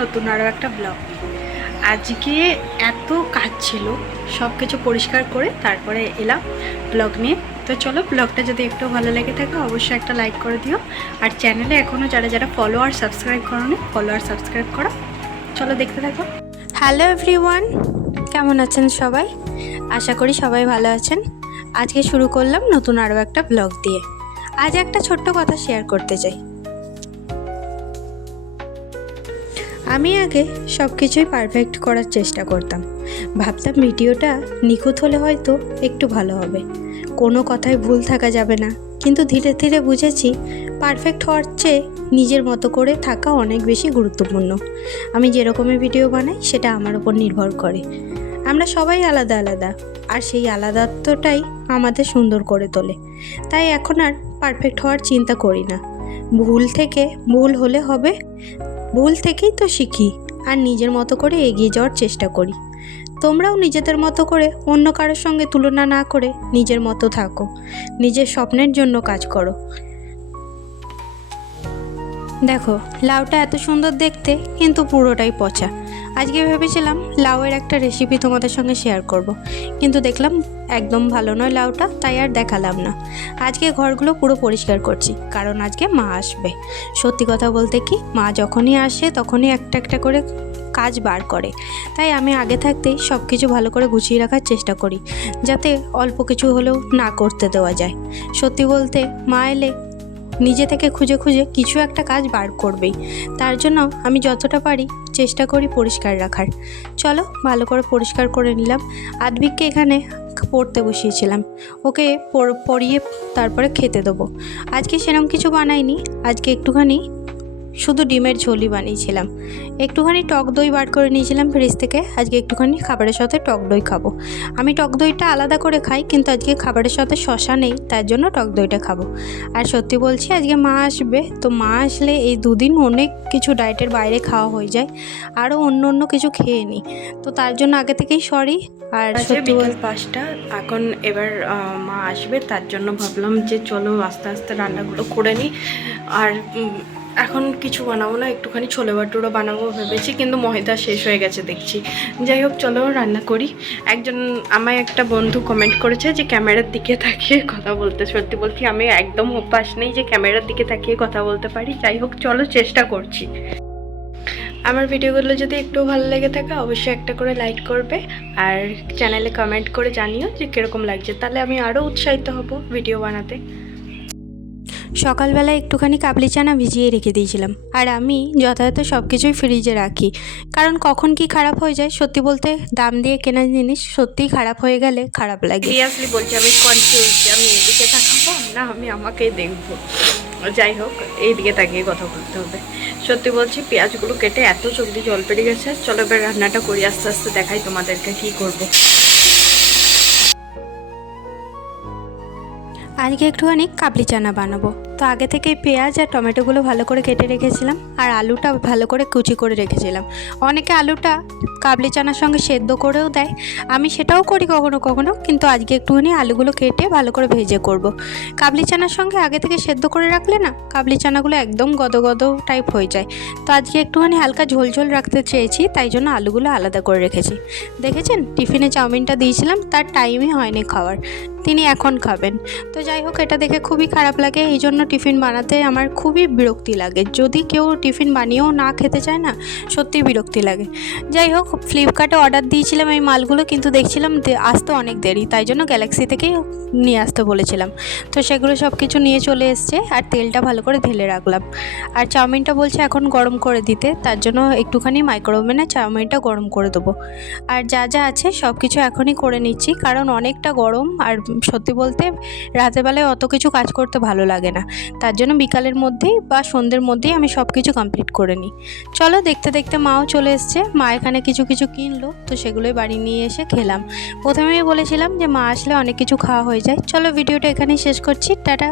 নতুন আরও একটা ব্লগ। আজকে এত কাজ ছিল, সব কিছু পরিষ্কার করে তারপরে এলাম ব্লগ নিয়ে। তো চলো, ব্লগটা যদি একটু ভালো লেগে থাকে অবশ্যই একটা লাইক করে দিও। আর চ্যানেলে এখনও যারা ফলো আর সাবস্ক্রাইব করোনি, ফলো আর সাবস্ক্রাইব করো। চলো দেখতে থাকো। হ্যালো এভরিওয়ান, কেমন আছেন সবাই? আশা করি সবাই ভালো আছেন। আজকে শুরু করলাম নতুন আরও একটা ব্লগ দিয়ে। আজ একটা ছোট্ট কথা শেয়ার করতে চাই। আমি আগে সব কিছুই পারফেক্ট করার চেষ্টা করতাম। ভাবতাম ভিডিওটা নিখুঁত হলে হয়তো একটু ভালো হবে, কোনো কথায় ভুল থাকা যাবে না। কিন্তু ধীরে ধীরে বুঝেছি পারফেক্ট হওয়ার চেয়ে নিজের মতো করে থাকা অনেক বেশি গুরুত্বপূর্ণ। আমি যেরকমই ভিডিও বানাই সেটা আমার উপর নির্ভর করে। আমরা সবাই আলাদা আলাদা, আর সেই আলাদাত্বটাই আমাদের সুন্দর করে তোলে। তাই এখন আর পারফেক্ট হওয়ার চিন্তা করি না। ভুল হলে হবে, ভুল থেকেই তো শিখি, আর নিজের মতো করে এগিয়ে যাওয়ার চেষ্টা করি। তোমরাও নিজেদের মতো করে, অন্য কারোর সঙ্গে তুলনা না করে নিজের মতো থাকো, নিজের স্বপ্নের জন্য কাজ করো। দেখো, লাউটা এত সুন্দর দেখতে, কিন্তু পুরোটাই পচা। আজকে ভেবেছিলাম লাউয়ের একটা রেসিপি তোমাদের সঙ্গে শেয়ার করব, কিন্তু দেখলাম একদম ভালো নয় লাউটা, তাই আর দেখালাম না। আজকে ঘরগুলো পুরো পরিষ্কার করছি, কারণ আজকে মা আসবে। সত্যি কথা বলতে কি, মা যখনই আসে তখনই একটা একটা করে কাজ বার করে। তাই আমি আগে থাকতেই সব কিছু ভালো করে গুছিয়ে রাখার চেষ্টা করি, যাতে অল্প কিছু হলেও না করতে দেওয়া যায়। সত্যি বলতে মা এলে নিজে থেকে খুঁজে খুঁজে কিছু একটা কাজ বার করবেই। তার জন্য আমি যতটা পারি চেষ্টা করি পরিষ্কার রাখার। চলো, ভালো করে পরিষ্কার করে নিলাম। আদ্ভিককে এখানে পড়তে বসিয়েছিলাম, ওকে পড়িয়ে তারপরে খেতে দেবো। আজকে সেরকম কিছু বানাইনি, আজকে একটুখানি শুধু ডিমের ঝোলই বানিয়েছিলাম। একটুখানি টক দই বার করে নিয়েছিলাম ফ্রিজ থেকে। আজকে একটুখানি খাবারের সাথে টক দই খাবো। আমি টক দইটা আলাদা করে খাই, কিন্তু আজকে খাবারের সাথে শশা নেই, তার জন্য টক দইটা খাবো। আর সত্যি বলছি, আজকে মা আসবে, তো মা আসলে এই দুদিন অনেক কিছু ডায়েটের বাইরে খাওয়া হয়ে যায়, আরও অন্য কিছু খেয়ে নিই। তো তার জন্য আগে থেকেই সরি। আর সত্যি বিকেল 5টা এখন, এবার মা আসবে, তার জন্য ভাবলাম যে চলো আস্তে আস্তে রান্নাগুলো করে নিই। আর এখন কিছু বানাবো না, একটুখানি ছোলে ভাটুরা বানাবো ভেবেছি, কিন্তু ময়দা শেষ হয়ে গেছে দেখছি। যাই হোক, চলো রান্না করি। আমায় একটা বন্ধু কমেন্ট করেছে যে ক্যামেরার দিকে তাকিয়ে কথা বলতে। সত্যি বলছি, আমি একদম অভ্যাস নেই যে ক্যামেরার দিকে তাকিয়ে কথা বলতে পারি। যাই হোক, চলো চেষ্টা করছি। আমার ভিডিওগুলো যদি একটু ভালো লেগে থাকে অবশ্যই একটা করে লাইক করবে, আর চ্যানেলে কমেন্ট করে জানিও যে কীরকম লাগছে, তাহলে আমি আরও উৎসাহিত হব ভিডিও বানাতে। সকালবেলা একটুখানি কাবলি চানা ভিজিয়ে রেখে দিয়েছিলাম, আর আমি যথাযথ সব কিছুই ফ্রিজে রাখি, কারণ কখন কি খারাপ হয়ে যায়। সত্যি বলতে দাম দিয়ে কেনা জিনিস সত্যিই খারাপ হয়ে গেলে খারাপ লাগে। সিরিয়াসলি বলছি, আমি কনফিউজ যে আমি এদিকে তাকাবো না আমি আমাকেই দেখবো। যাই হোক, এইদিকে তাকিয়ে কথা বলতে হবে। সত্যি বলছি, পেঁয়াজগুলো কেটে এত চোখ দিয়ে জল পেরিয়ে গেছে। চলো এবার রান্নাটা করি, আস্তে আস্তে দেখাই তোমাদেরকে কী করবো। আজকে একটুখানি কাবলি চানা বানাবো, তো আগে থেকে পেঁয়াজ আর টমেটোগুলো ভালো করে কেটে রেখেছিলাম, আর আলুটা ভালো করে কুচি করে রেখেছিলাম। অনেকে আলুটা কাবলি চানার সঙ্গে সেদ্ধ করেও দেয়, আমি সেটাও করি কখনো কখনো, কিন্তু আজকে একটুখানি আলুগুলো কেটে ভালো করে ভেজে করব। কাবলি চানার সঙ্গে আগে থেকে সেদ্ধ করে রাখলে না, কাবলি চানাগুলো একদম গদগদ টাইপ হয়ে যায়। তো আজকে একটুখানি হালকা ঝোল ঝোল রাখতে চেয়েছি, তাই জন্য আলুগুলো আলাদা করে রেখেছি। দেখেছেন, টিফিনে চাউমিনটা দিয়েছিলাম, তার টাইমই হয়নি খাওয়ার, তিনি এখন খাবেন। তো যাই হোক, এটা দেখে খুবই খারাপ লাগে, এই জন্য টিফিন বানাতে আমার খুবই বিরক্তি লাগে। যদি কেউ টিফিন বানিয়েও না খেতে চায় না, সত্যিই বিরক্তি লাগে। যাই হোক, ফ্লিপকার্টে অর্ডার দিয়েছিলাম এই মালগুলো, কিন্তু দেখছিলাম আসতে অনেক দেরি, তাই জন্য গ্যালাক্সি থেকেই নিয়ে আসতে বলেছিলাম। তো সেগুলো সব কিছু নিয়ে চলে এসছে, আর তেলটা ভালো করে ঢেলে রাখলাম। আর চাউমিনটা বলছে এখন গরম করে দিতে, তার জন্য একটুখানি মাইক্রোওভেনে চাউমিনটা গরম করে দেবো। আর যা যা আছে সব কিছু এখনই করে নিচ্ছি, কারণ অনেকটা গরম, আর সত্যি বলতে রাতেরবেলায় অত কিছু কাজ করতে ভালো লাগে না। তার জন্য বিকালের মধ্যেই বা সন্ধ্যের মধ্যেই আমি সব কিছু কমপ্লিট করে নিই। চলো, দেখতে দেখতে মাও চলে এসছে। মা এখানে কিছু কিছু কিনলো, তো সেগুলোই বাড়ি নিয়ে এসে খেলাম। প্রথমেই বলেছিলাম যে মা আসলে অনেক কিছু খাওয়া হয়ে যায়। চলো, ভিডিওটা এখানেই শেষ করছি, টাটা।